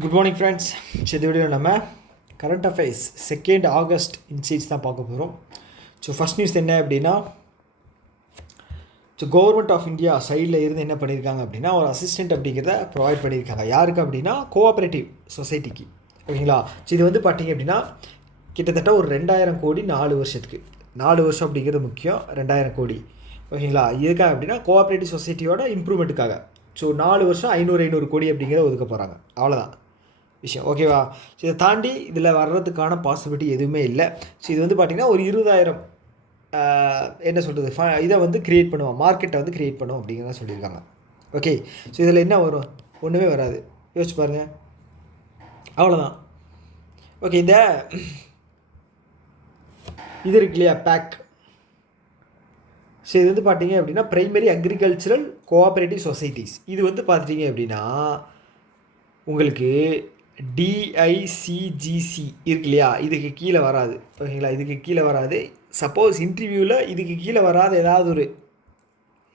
Good morning friends. இந்த video நம்ம current affairs 2 August insights தான் பார்க்க போகிறோம். ஸோ ஃபஸ்ட் நியூஸ் என்ன அப்படின்னா, ஸோ கவர்மெண்ட் ஆஃப் இந்தியா சைடில் இருந்து என்ன பண்ணியிருக்காங்க அப்படின்னா, ஒரு அசிஸ்டண்ட் அப்படிங்கிறத ப்ரொவைட் பண்ணியிருக்காங்க. யாருக்கு அப்படின்னா, கோஆப்ரேட்டிவ் சொசைட்டிக்கு. ஓகேங்களா? ஸோ இது வந்து பார்த்திங்க அப்படின்னா கிட்டத்தட்ட ஒரு 2000 கோடி 4 வருஷத்துக்கு. 4 வருஷம் அப்படிங்கிறது முக்கியம். 2000 கோடி. ஓகேங்களா? எதுக்காக அப்படின்னா கோஆப்ரேட்டிவ் சொசைட்டியோட இம்ப்ரூவ்மெண்ட்டுக்காக. ஸோ 4 வருஷம் 500 கோடி அப்படிங்கிறத ஒதுக்க போகிறாங்க. அவ்வளோதான் விஷயம். ஓகேவா? ஸோ இதை தாண்டி இதில் வர்றதுக்கான பாசிபிலிட்டி எதுவுமே இல்லை. ஸோ இது வந்து பார்த்திங்கன்னா ஒரு 20,000 என்ன சொல்கிறது இதை வந்து க்ரியேட் பண்ணுவோம், மார்க்கெட்டை வந்து க்ரியேட் பண்ணுவோம் அப்படிங்கிறத சொல்லியிருக்காங்க. ஓகே. ஸோ இதில் என்ன வரும்? ஒன்றுமே வராது. யோசிச்சு பாருங்கள். அவ்வளோதான். ஓகே. இது இருக்கு இல்லையா, பேக். ஸோ இது வந்து பார்த்தீங்க அப்படின்னா பிரைமரி அக்ரிகல்ச்சரல் கோஆப்ரேட்டிவ் சொசைட்டிஸ். இது வந்து பார்த்துட்டிங்க அப்படின்னா உங்களுக்கு டிஐசிஜிசி இருக்கு இல்லையா, இதுக்கு கீழே வராது. ஓகேங்களா? இதுக்கு கீழே வராது. சப்போஸ் இன்டர்வியூவில் இதுக்கு கீழே வராத ஏதாவது ஒரு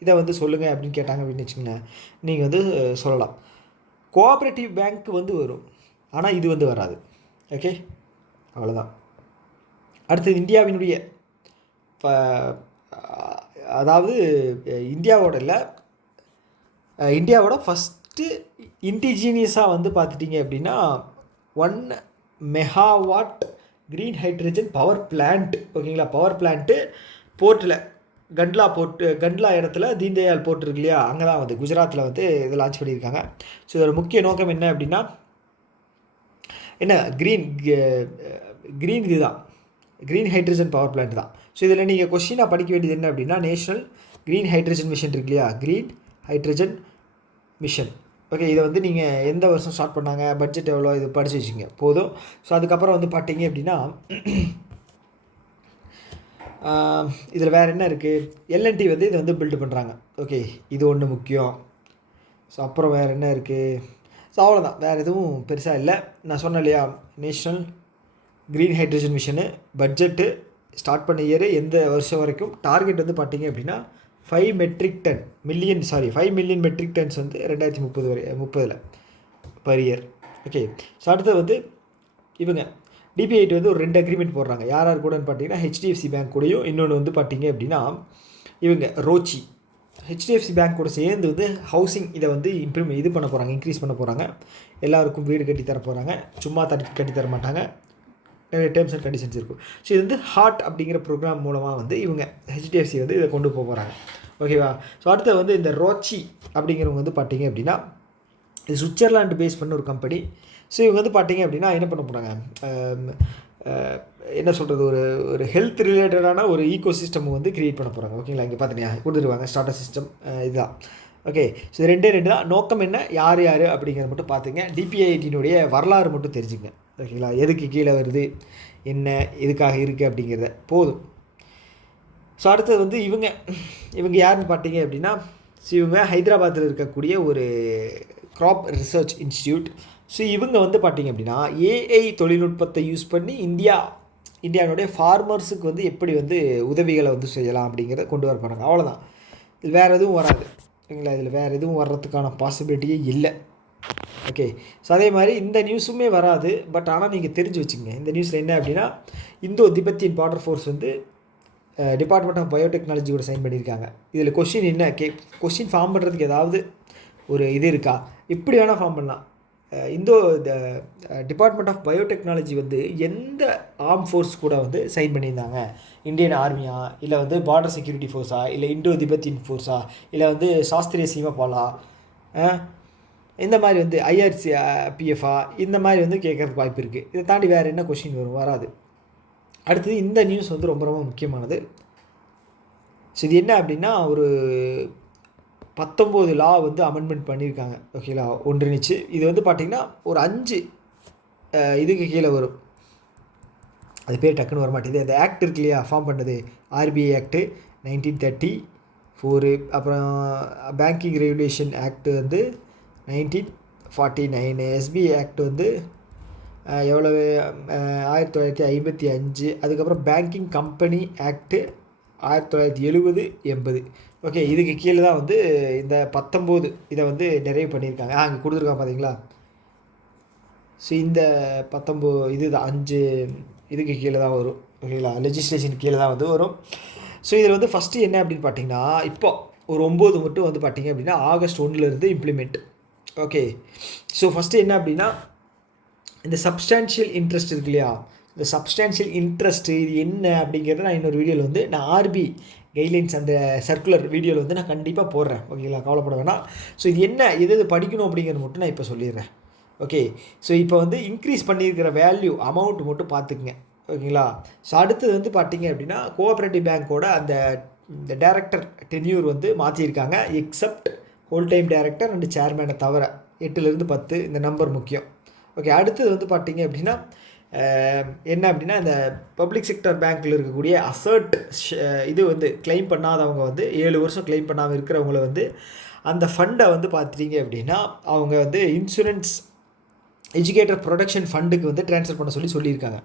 இதை வந்து சொல்லுங்கள் அப்படின்னு கேட்டாங்க அப்படின்னு வச்சுக்கோங்க, நீங்கள் வந்து சொல்லலாம். கோஆப்ரேட்டிவ் பேங்க் வந்து வரும், ஆனால் இது வந்து வராது. ஓகே, அவ்வளோதான். அடுத்தது இந்தியாவினுடைய அதாவது இந்தியாவோட ஃபஸ்ட்டு இண்டிஜீனியஸாக வந்து பார்த்துட்டிங்க அப்படின்னா 1 megawatt green hydrogen power plant. ஓகேங்களா? பவர் பிளான்ட்டு போர்ட்டில் கண்ட்லா இடத்துல தீன்தயாள் போர்ட் இருக்கு இல்லையா, அங்கே தான் வந்து குஜராத்தில் வந்து இதை லான்ச் பண்ணியிருக்காங்க. ஸோ இதோட முக்கிய நோக்கம் என்ன அப்படின்னா, என்ன க்ரீன் இதுதான், க்ரீன் ஹைட்ரஜன் பவர் பிளான்ட் தான். ஸோ இதில் நீங்கள் கொஸ்டினாக படிக்க வேண்டியது என்ன அப்படின்னா, நேஷ்னல் க்ரீன் ஹைட்ரஜன் மிஷன் இருக்கு இல்லையா, க்ரீன் ஹைட்ரஜன் மிஷன். ஓகே, இதை வந்து நீங்கள் எந்த வருஷம் ஸ்டார்ட் பண்ணாங்க, பட்ஜெட் எவ்வளோ, இது படித்து வச்சுங்க போதும். ஸோ அதுக்கப்புறம் வந்து பார்த்தீங்க அப்படின்னா இதில் வேறு என்ன இருக்குது, எல்என்டி வந்து இதை வந்து பில்டு பண்ணுறாங்க. ஓகே, இது ஒன்று முக்கியம். ஸோ அப்புறம் வேறு என்ன இருக்குது? ஸோ அவ்வளோதான், வேறு எதுவும் பெருசாக இல்லை. நான் சொன்னேன் இல்லையா, national green hydrogen mission budget start பண்ண இயர் எந்த வருஷம் வரைக்கும், டார்கெட் வந்து பார்த்திங்க அப்படின்னா 5 மில்லியன் மெட்ரிக் டன்ஸ் வந்து 2030 பர் இயர். ஓகே. ஸோ அடுத்தது வந்து இவங்க டிபிஐடி வந்து ஒரு 2 அக்ரிமெண்ட் போடுறாங்க. யார் கூடன்னு பார்த்தீங்கன்னா ஹெச்டிஎஃப்சி பேங்க் கூடயும், இன்னொன்று வந்து பார்த்திங்க அப்படின்னா இவங்க ரோச்சி ஹெச்டிஎஃப்சி பேங்க் கூட சேர்ந்து வந்து ஹவுசிங் இதை வந்து இன்க்ரீஸ் பண்ண போகிறாங்க. எல்லாருக்கும் வீடு கட்டி தர போகிறாங்க. சும்மா கட்டி தர மாட்டாங்க, நிறைய டேர்ம்ஸ் அண்ட் கண்டிஷன்ஸ் இருக்கும். ஸோ இது வந்து ஹார்ட் அப்படிங்கிற ப்ரோக்ராம் மூலமாக வந்து இவங்க ஹெச்டிஎஃப்சி வந்து இதை கொண்டு போகிறாங்க. ஓகேவா? ஸோ அடுத்து வந்து இந்த ரோச்சி அப்படிங்கிறவங்க வந்து பார்த்திங்க அப்படின்னா இது சுவிட்சர்லாண்டு பேஸ் பண்ண ஒரு கம்பெனி. ஸோ இவங்க வந்து பார்த்திங்க அப்படின்னா என்ன பண்ண போகிறாங்க, என்ன சொல்கிறது, ஒரு ஹெல்த் ரிலேட்டடான ஒரு ஈகோ சிஸ்டம் வந்து க்ரியேட் பண்ண போகிறாங்க. ஓகேங்களா? இங்கே பார்த்தினியா கொடுத்துருவாங்க ஸ்டார்டர் சிஸ்டம் இதுதான். ஓகே. ஸோ 2 தான். நோக்கம் என்ன, யார் அப்படிங்கிறத மட்டும் பார்த்துங்க. டிபிஐடியினுடைய வரலாறு மட்டும் தெரிஞ்சுங்க. ஓகேங்களா? எதுக்கு கீழே வருது, என்ன எதுக்காக இருக்குது அப்படிங்கிறத போதும். ஸோ அடுத்தது வந்து இவங்க யாருன்னு பார்த்தீங்க அப்படின்னா, ஸோ இவங்க ஹைதராபாத்தில் இருக்கக்கூடிய ஒரு க்ராப் ரிசர்ச் இன்ஸ்டியூட். ஸோ இவங்க வந்து பார்த்திங்க அப்படின்னா ஏஐ தொழில்நுட்பத்தை யூஸ் பண்ணி இந்தியாவுடைய ஃபார்மர்ஸுக்கு வந்து எப்படி வந்து உதவிகளை வந்து செய்யலாம் அப்படிங்கிறத கொண்டு வர போகிறாங்க. அவ்வளோதான். இது வேறு எதுவும் வராது. ஓகேங்களா? இதில் வேறு எதுவும் வர்றதுக்கான பாசிபிலிட்டியே இல்லை. ஓகே. ஸோ அதே மாதிரி இந்த நியூஸுமே வராது. பட் ஆனால் நீங்கள் தெரிஞ்சு வச்சுங்க, இந்த நியூஸில் என்ன அப்படின்னா, இந்தோ திபெத்தியன் பார்டர் ஃபோர்ஸ் வந்து டிபார்ட்மெண்ட் ஆஃப் பயோடெக்னாலஜி கூட சைன் பண்ணியிருக்காங்க. இதில் கொஸ்டின் ஃபார்ம் பண்ணுறதுக்கு ஏதாவது ஒரு இது இருக்கா? இப்படி வேணால் ஃபார்ம் பண்ணலாம். இந்த டிபார்ட்மெண்ட் ஆஃப் பயோடெக்னாலஜி வந்து எந்த ஆர்ம் ஃபோர்ஸ் கூட வந்து சைன் பண்ணியிருந்தாங்க, இந்தியன் ஆர்மியா, இல்லை வந்து பார்டர் செக்யூரிட்டி ஃபோர்ஸா, இல்லை இண்டோ திபெத்தியன் ஃபோர்ஸா, இல்லை வந்து சாஸ்திரிய சீமபாலா, இந்த மாதிரி வந்து ஐஆர்சிபிஎஃப்ஆ, இந்த மாதிரி வந்து கேட்குறதுக்கு வாய்ப்பு இருக்குது. இதை தாண்டி வேறு என்ன கொஸ்டின் வராது. அடுத்தது இந்த நியூஸ் வந்து ரொம்ப ரொம்ப முக்கியமானது. ஸோ இது என்ன அப்படின்னா, ஒரு 19 லா வந்து அமெண்ட்மெண்ட் பண்ணியிருக்காங்க. ஓகேங்களா? ஒன்றிணைச்சு இது வந்து பார்த்திங்கன்னா ஒரு 5 இதுக்கு கீழே வரும். அது பேர் டக்குன்னு வர மாட்டேங்குது. அந்த ஆக்ட் இருக்கு இல்லையா, ஃபார்ம் பண்ணது, ஆர்பிஐ ஆக்டு 1934, அப்புறம் பேங்கிங் ரெகுலேஷன் ஆக்ட் வந்து 1949, எஸ்பிஐ ஆக்ட் வந்து எவ்வளவு 1955, அதுக்கப்புறம் பேங்கிங் கம்பெனி ஆக்டு 1970, 80. ஓகே, இதுக்கு கீழே தான் வந்து இந்த 19 இதை வந்து நிறைவு பண்ணியிருக்காங்க. அங்கே கொடுத்துருக்காங்க பார்த்தீங்களா. ஸோ இந்த 19 இதுதான் 5 இதுக்கு கீழே தான் வரும். ஓகேங்களா, லெஜிஸ்லேஷன் கீழே தான் வந்து வரும். ஸோ இதில் வந்து ஃபஸ்ட்டு என்ன அப்படின்னு பார்த்தீங்கன்னா, இப்போ ஒரு 9 மட்டும் வந்து பார்த்தீங்க அப்படின்னா August 1 implement. Okay, so first என்ன அப்படின்னா, இந்த சப்ஸ்டான்ஷியல் இன்ட்ரெஸ்ட் இருக்கு இல்லையா, இந்த சப்ஸ்டான்ஷியல் இன்ட்ரெஸ்ட்டு இது என்ன அப்படிங்கிறத நான் இன்னொரு வீடியோவில் வந்து நான் ஆர்பி கைட்லைன்ஸ் அந்த சர்க்குலர் வீடியோவில் வந்து நான் கண்டிப்பாக போடுறேன். ஓகேங்களா, கவலைப்பட வேணாம். ஸோ இது என்ன எது படிக்கணும் அப்படிங்கிறது மட்டும் நான் இப்போ சொல்லிடுறேன். ஓகே, ஸோ இப்போ வந்து இன்க்ரீஸ் பண்ணியிருக்கிற வேல்யூ அமௌண்ட் மட்டும் பார்த்துக்குங்க. ஓகேங்களா, ஸோ அடுத்தது வந்து பார்த்தீங்க அப்படின்னா கோஆப்ரேட்டிவ் பேங்க்கோட அந்த இந்த டைரக்டர் டென்யூர் வந்து மாற்றியிருக்காங்க. Except whole time director and சேர்மேனை தவிர 8லேருந்து 10 இந்த நம்பர் முக்கியம். ஓகே, அடுத்தது வந்து பார்த்தீங்க அப்படின்னா என்ன அப்படின்னா, இந்த பப்ளிக் செக்டர் பேங்க்கில் இருக்கக்கூடிய அசர்ட் இது வந்து கிளைம் பண்ணாதவங்க வந்து 7 வருஷம் கிளைம் பண்ணாமல் இருக்கிறவங்கள வந்து அந்த ஃபண்டை வந்து பார்த்துட்டிங்க அப்படின்னா அவங்க வந்து இன்சூரன்ஸ் எஜுகேட்டர் ப்ரொடக்ஷன் ஃபண்டுக்கு வந்து ட்ரான்ஸ்ஃபர் பண்ண சொல்லியிருக்காங்க.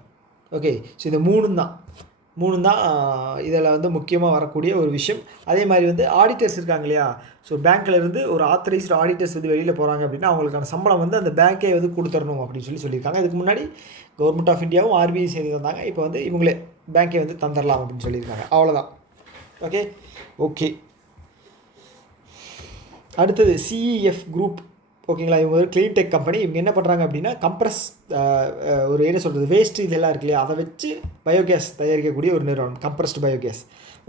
ஓகே, ஸோ இந்த மூணு தான் இதில் வந்து முக்கியமாக வரக்கூடிய ஒரு விஷயம். அதே மாதிரி வந்து ஆடிட்டர்ஸ் இருக்காங்க இல்லையா, ஸோ பேங்க்கில் இருந்து ஒரு ஆத்தரைஸ்டு ஆடிட்டர்ஸ் வந்து வெளியில் போகிறாங்க அப்படின்னா அவங்களுக்கான சம்பளம் வந்து அந்த பேங்க்கே வந்து கொடுத்துடணும் அப்படின்னு சொல்லியிருக்காங்க. இதுக்கு முன்னாடி கவர்மெண்ட் ஆஃப் இந்தியாவும் ஆர்பிஐ சேர்ந்து தந்தாங்க. இப்போ வந்து இவங்களே பேங்க்கே வந்து தந்துடலாம் அப்படின்னு சொல்லியிருக்காங்க. அவ்வளோதான். ஓகே, அடுத்தது சிஇஎஃப் குரூப். ஓகேங்களா, இவங்க ஒரு க்ளீன் டெக் கம்பெனி. இவங்க என்ன பண்ணுறாங்க அப்படின்னா கம்ப்ரஸ் ஒரு என்ன சொல்கிறது வேஸ்ட்டு இதெல்லாம் இருக்கு இல்லையா, அதை வச்சு பயோகேஸ் தயாரிக்கக்கூடிய ஒரு நிறுவனம், கம்ப்ரஸ்டு பயோகேஸ்.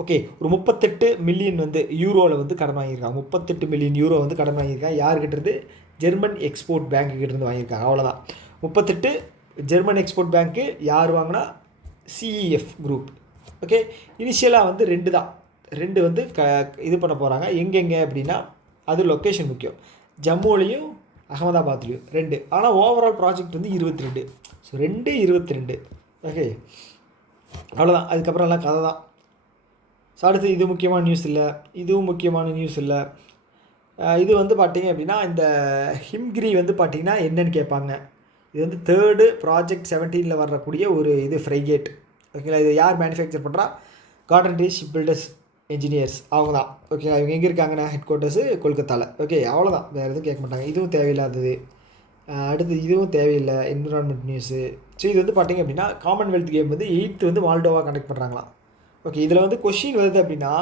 ஓகே, ஒரு 38 மில்லியன் வந்து யூரோவில் வந்து கடன் வாங்கியிருக்காங்க. 38 மில்லியன் யூரோ வந்து கடன் வாங்கியிருக்காங்க. யாருக்கிட்டேருந்து? ஜெர்மன் எக்ஸ்போர்ட் பேங்க்குக்கிட்டேருந்து வாங்கியிருக்காங்க. அவ்வளோதான். 38 ஜெர்மன் எக்ஸ்போர்ட் பேங்க்கு யார் வாங்கினா? CEF group. ஓகே, இனிஷியலாக வந்து 2 வந்து இது பண்ண போகிறாங்க. எங்கெங்கே அப்படின்னா அது லொக்கேஷன் முக்கியம். ஜம்முலையும் அகமதாபாத்லேயும் 2. ஆனால் ஓவரால் ப்ராஜெக்ட் வந்து 22. ஸோ 22. ஓகே, அவ்வளோதான். அதுக்கப்புறம் எல்லாம் கதை தான். ஸோ அடுத்து இது முக்கியமான நியூஸ் இல்லை, இதுவும் முக்கியமான நியூஸ் இல்லை. இது வந்து பார்த்திங்க அப்படின்னா இந்த ஹிம்கிரி வந்து பார்த்திங்கன்னா என்னென்னு கேட்பாங்க. இது வந்து 3rd ப்ராஜெக்ட் 17 வரக்கூடிய ஒரு இது ஃப்ரைகேட். ஓகேங்களா, இது யார் மேனுஃபேக்சர் பண்ணுறா? Garden Reach shipbuilders engineers அவங்க தான். ஓகே, இவங்க எங்கே இருக்காங்கன்னா ஹெட் குவார்ட்டர்ஸு கொல்கத்தாவில். ஓகே, அவ்வளோதான், வேறு எதுவும் கேட்க மாட்டாங்க. இதுவும் தேவையில்லாதது. அடுத்து இதுவும் தேவையில்லை, என்விரான்மெண்ட் நியூஸு. ஸோ இது வந்து பார்த்திங்க அப்படின்னா காமன்வெல்த் கேம் வந்து 8th வந்து மால்டோவா கண்டக்ட் பண்ணுறாங்களாம். ஓகே, இதில் வந்து கொஷின் வருது அப்படின்னா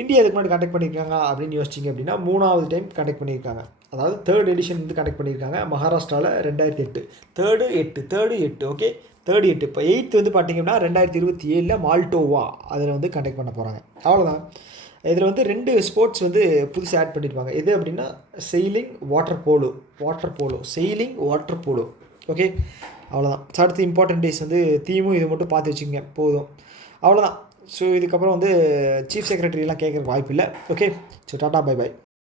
இந்தியா இதுக்கு முன்னாடி கண்டக்ட் பண்ணியிருக்காங்க அப்படின்னு யோசிச்சிங்க அப்படின்னா 3வது டைம் கண்டக்ட் பண்ணியிருக்காங்க. அதாவது 3rd எடிஷன் வந்து கண்டக்ட் பண்ணியிருக்காங்க மகாராஷ்டிராவில் 2008. 3rd 8. Okay, 3rd 8. இப்போ 8th வந்து பார்த்திங்கன்னா 2027 மால்டோவா அதில் வந்து கண்டக்ட் பண்ண போகிறாங்க. அவ்வளோதான். இதில் வந்து 2 ஸ்போர்ட்ஸ் வந்து புதுசாக ஆட் பண்ணியிருப்பாங்க. எது அப்படின்னா sailing, water polo. Sailing, water polo. Okay, அவ்வளோதான். அடுத்து இம்பார்ட்டன்ட் டேஸ் வந்து தீமும் இது மட்டும் பார்த்து வச்சுங்க போதும். அவ்வளோதான். ஸோ இதுக்கப்புறம் வந்து சீஃப் செக்ரட்டரியெலாம் கேட்குறக்கு வாய்ப்பு இல்லை. Okay, so ta-ta, by.